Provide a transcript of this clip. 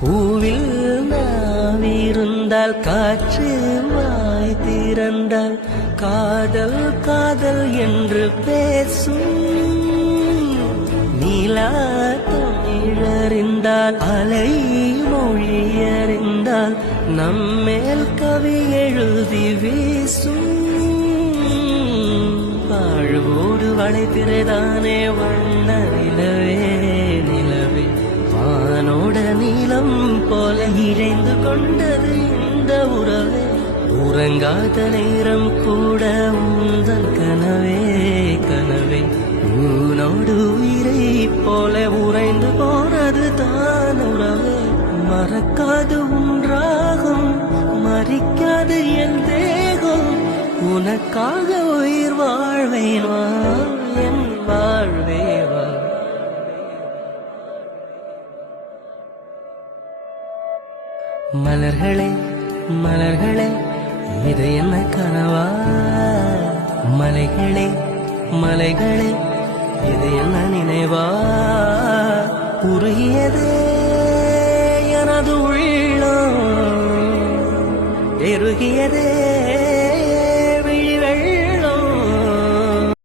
பூவில் நாவிருந்தால் காற்று வாய் திறந்தால் காதல் காதல் என்று பேசும். நீலா தமிழறிந்தால் அலை மொழியறிந்தால் நம்மேல் கவி எழுதி வீசும். வாழ்வோடு வளைத்திரைதானே வண்ண நிலவே நிலவே வானோட நீளம் போல இழைந்து கொண்டது இந்த உறவே. உறங்காத நேரம் கூட உந்தன் கனவே கனவே உனோடு உயிரை போல உறைந்து போனது தான் உறவே. மறக்காது உன்றாகும் மறிக்காது என் தேகம் உனக்காக உயிர் வாழ்வேன் வா என் வாழ்வே வா. மலர்களே மலர்களே இது என்ன கனவா? மலைகளே மலைகளே இது என்ன நினைவா? உருகியதே எனது உள்ளம் எருகியதே